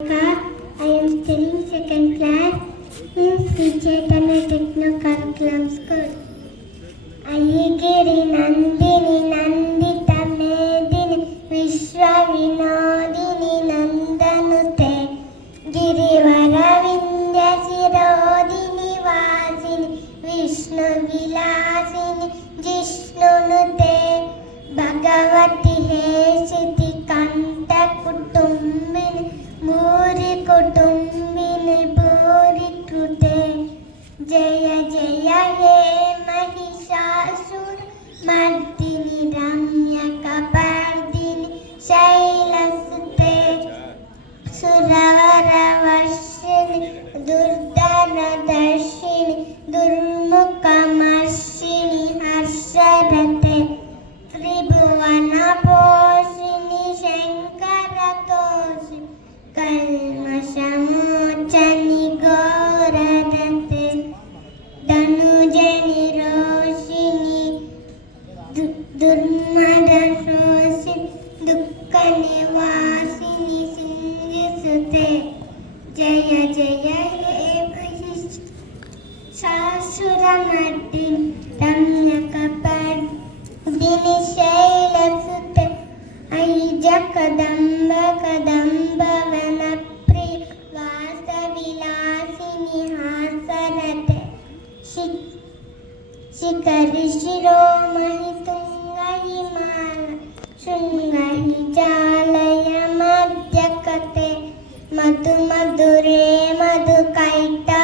I am studying second class in Sri Chaitanya Techno Curriculum School. Ayigiri Nandini Nandita Medini Vishwa Vinodini Nandanute Girivara Vindya Sirodini Vasini Vishnu Vilasini Jishnunute Bhagavati Hesiti Kanta Kutumbini Muri Kutumbini Puri Krute Jaya Jaya He Mahishasura Mardini Ramya Kapardini Shailasute Suravara Varshini Durdara Darshini Durmukha Marshini Harsharate Tribhuvana Poshini Shankara Toshi Kalmashamochani Goradate Danujani Roshini Durmada Roshini Dukkha Nivasini Sindhisute Jaya Jaya He Mahishasura Mardini Ramya Kapardini Shailasute Aija Kadamba Kadamba Vanapri Vasa Vilasini Hasarate Shikari Shiromani Tunga Himala Shunga Hijalaya Madhyakate Madhu Madhure Madhu Kaita